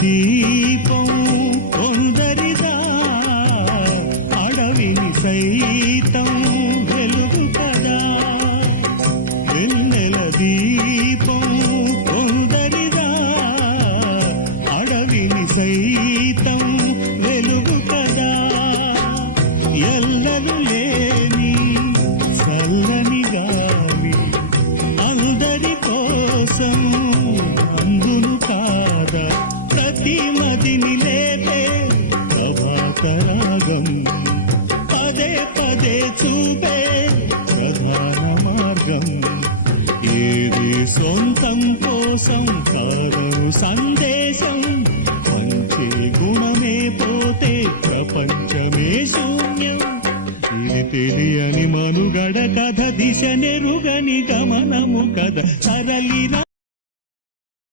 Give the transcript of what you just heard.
దీపం కొందరిదా అడవిని సైతం వెలుగు కదా వెన్నెల దీపం కొందరిదా అడవిని సైతం వెలుగు కదా ఎల్లలు లేని చల్లని గాలి అందరి కోసం అందును కాదా ప్రతి మదిని లేపే ప్రభాత రాగం పదే పదే చూపే ప్రధాన మార్గం ఏది సొంతం కోసం కాదను సందేశం పంచే గుణమే పోతే ప్రపంచమే శూన్యం ఇది తెలియని మనుగడ కథ దిశ నెరుగని గమనము కథ సరళిన